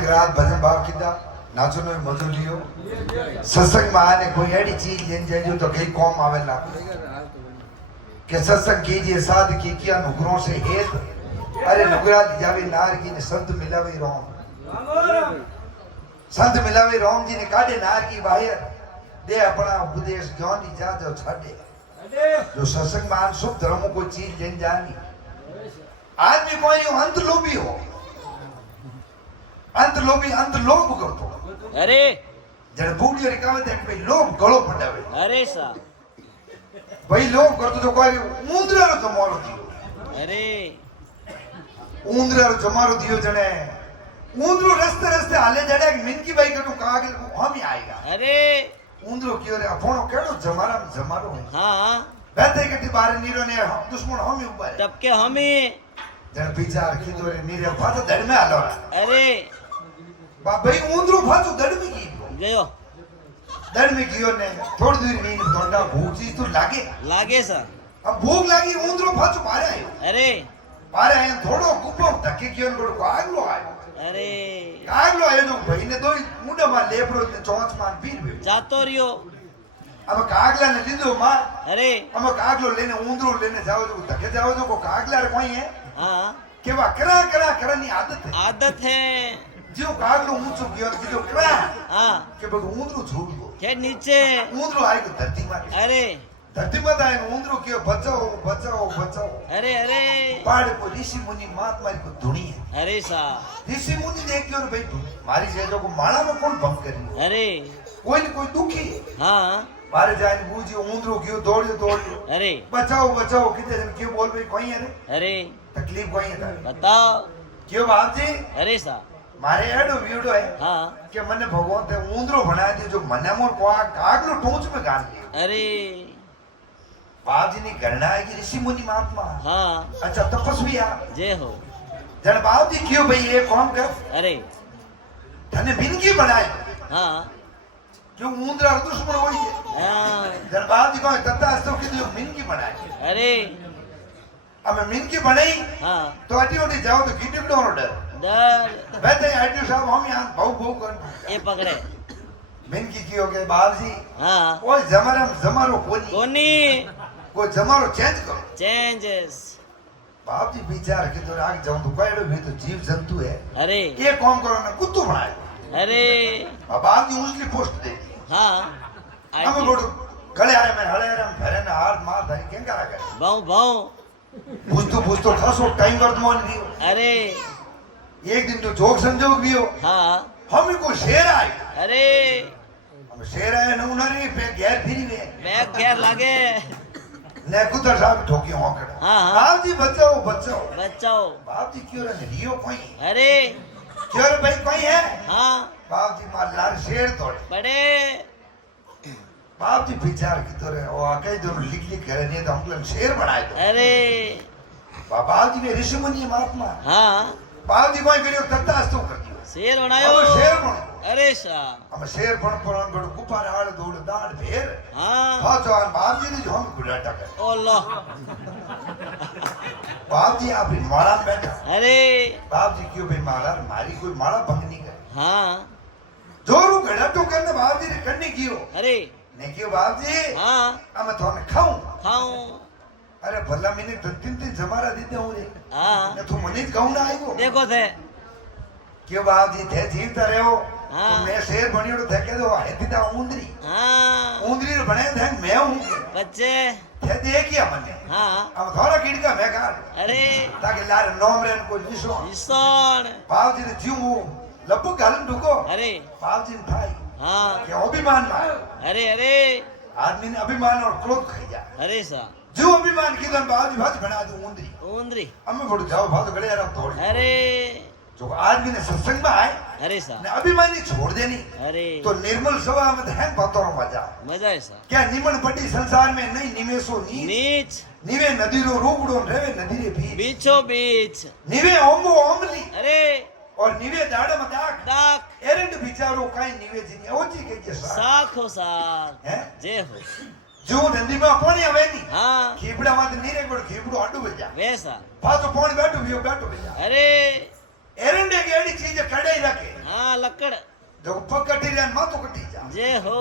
एक रात भजन भाव कीधा नाचो नो मजो लियो सत्संग में आने कोई एडी चीज लेन जाजो तो कई कौम आवेला के सत्संग कीजिए साध की किया नुकरों से हेत अरे नुकरा जावे नार की ने संत मिलावे राम संत मिलावे राम जी ने काढ़े नार की बाहर दे अपना उपदेश ज्ञान ही जा जो छाड़े जो सत्संग में आन शुभ धर्मों को चीज लेन जानी आज भी कोई अंत लोभी हो अंत लोभी अंत लोभ करतो अरे जड़ बूढ़ी रिकावे देख भाई लोभ गलो फटावे अरे सा भाई लोभ करतो तो कोई ऊंदरा रो जमारो दियो अरे ऊंदरा रो जमारो दियो जने ऊंदरो रस्ते रस्ते हाले जड़े मिनकी भाई कटू कागल हम ही आएगा अरे ऊंदरो क्यों रे अफोनो केड़ो जमारा में जमारो हाँ बेते कटी बारे नीरो ने दुश्मन हम ही ऊपर तब के हमें जन विचार की तो नीरे फातो दड़ में आलो अरे भाई ऊंदरो फातो दड़ में की गयो दड़ में कियो ने थोड़ी दूर नींद थोड़ा भूख चीज तो लागे लागे सा अब भूख लागी ऊंदरो फातो मारे आयो अरे मारे आयो थोड़ो कुपो धक्के कियो ने को आगलो आयो अरे आगलो आयो तो भाई ने दो मुंडा में लेपड़ो ने चोंच मान पीर भी जातो रियो अब कागला ने दीदो मां अरे अब कागलो लेने ऊंदरो लेने जाओ जो धक्के जाओ जो को कागला रे कोई है हाँ के वा करा करा करनी आदत है जो कागलो ऊंचो गयो की जो करा हाँ के बग ऊंदरो झूठ गयो के नीचे ऊंदरो आई को धरती में अरे धरती में आए ऊंदरो के बचाओ बचाओ बचाओ अरे अरे पहाड़ को ऋषि मुनि महात्मा को धुनी है अरे सा ऋषि मुनि देख के और भाई मारी जेजो को माला में कौन भंग करी अरे कोई न कोई दुखी हाँ मारे जाने बूझी ऊंदरो क्यों दौड़ियो अरे बचाओ बचाओ कितने जन क्यों बोल भाई कोई है रे अरे तकलीफ कोई है बताओ क्यों बाप जी अरे सा मारे एडो वीडो है हाँ कि मने भगवान ते ऊंदरो बना दियो जो मने मोर को कागलो टोंच में गाल लियो अरे बाप जी ने गणना है कि ऋषि मुनि महात्मा हाँ अच्छा तपस्वी आ जय हो जन बाप जी क्यों भाई ये काम कर अरे धने बिनकी बनाए हाँ क्यों ऊंदरा दुश्मन होई है हाँ जन बाप जी को तत्ता हस्तो की दियो बिनकी बनाए अरे अब मिनकी बनाई हाँ तो अटी ओटी जाओ तो कीटिप डो डर डर बैठे आईटी साहब हम यहां भाऊ भाऊ कर ये पकड़े मिनकी की हो गए बाप जी हाँ कोई जमारो कोनी कोनी कोई जमारो चेंज करो चेंजेस बाप जी विचार के तो आगे जाऊं तो कोई भी तो जीव जंतु है अरे ये काम करो ना कुत्तू बनाए अरे बाप जी उसकी पोस्ट दे दी हाँ हम बोलो गले आए मैं हले आए फेरे ना हाथ मार धाई क्या करा गए भाऊ भाऊ पूछ तो खासो टाइम वर्तमान भी हो अरे एक दिन तो जोक संजोग भी हो हाँ हम को शेर आए अरे हम शेर आए ना उन्होंने पे गैर फिरी में बैग गैर लागे ने कुतर साहब ठोकी होकर हाँ हाँ बाप जी बचाओ बचाओ बचाओ बाप जी क्यों रे लियो कोई अरे क्यों रे भाई कोई है हाँ बाप जी मार लाल शेर तोड़े बड़े बाप जी विचार की तो रे वो आके जो लिख करे नहीं तो हमको शेर बनाए दो अरे बाप जी ने ऋषि मुनि महात्मा हाँ बाप जी कोई करियो तत्ता हस्तो कर दियो शेर बनायो अब शेर बनो अरे सा हम शेर बन पर बड़ गुफा रे आड़ दौड़ दाढ़ भेर हाँ हां जवान बाप जी ने जो हम गुलाटा कर ओ लो बाप जी आप माला में बैठा अरे बाप जी क्यों भाई माला मारी कोई माला भंग नहीं करे हाँ जोरू गड़ा तो करने बाप जी ने करने कियो अरे ने क्यों बाप जी हाँ अब थोने खाऊं खाऊं अरे भला मैंने तीन जमारा देते हूं रे हाँ ने तू मने कहूं ना आईगो देखो थे क्यों बाप जी थे जीवता रहो हाँ। तो मैं शेर बनियो तो थे के दो हेती ता ऊंदरी हाँ ऊंदरी रे बने थे मैं हूं बच्चे थे देखिया मने हाँ अब थोड़ा किड़का मैं काट अरे ताकि लार नोम रे को निशो निशान बाप जी ने जीव लपक गालन ढुको अरे बाप जी ने भाई हाँ क्या अभिमान मारो अरे अरे आदमी ने अभिमान और क्रोध खाई जा अरे सा जो अभिमान की दन बाप जी भाज बना दो ऊंदरी ऊंदरी अम्मे बड़ जाओ भाग गड़े आराम तोड़ अरे जो आदमी ने सत्संग में आए अरे सा ने अभिमानी छोड़ देनी अरे तो निर्मल सभा में है बातों मजा मजा है सा क्या निमन पट्टी संसार में नहीं निवेशो नीच नीच निवे नदीरो रूगड़ो रेवे नदीरे बीच बीचो बीच निवे ओंबो ओंबली अरे और निवे दाड़ में दाग डाक एरंड बिचारो काई निवे जिनी ओची के जे साख हो साख है जय हो जो नदी में पानी आवे नी हाँ खीबड़ा में नीरे को खीबड़ो अड्डू बजा वैसा पाछो पानी बैठो बैठो बजा अरे एरंडे की एडी चीज कड़े ही रखे हाँ પકડ જો પગ કટી રહ્યા ને માથું કટી જા જે હો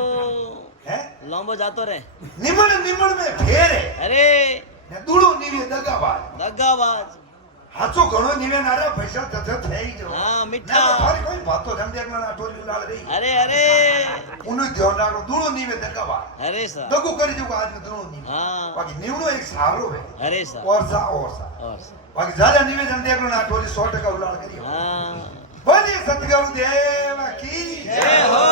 હે લાંબો જાતો રે નિમણ મે ફેરે અરે ને દુડું નીવે દગાવાજ દગાવાજ હાચો ઘણો નીવે નારે પૈસા તથે થઈ જો હા, મીઠા. ના મારી કોઈ વાતો જમદેક ના ટોલી લાલ રહી અરે અરે ઉનું ધ્યાન રાખો દુડું નીવે દગાવાજ અરે સર દગુ કરી દઉં આજ દુડું નીવે હા બાકી નીવડો એક સારો હે અરે સર ઓરસા ઓર સર. બાકી જાજા નિવેદન દેખલો ના ટોલી 100% ઉલાળ કરી હા બોલી સતગુરુ દેવ કી જય હો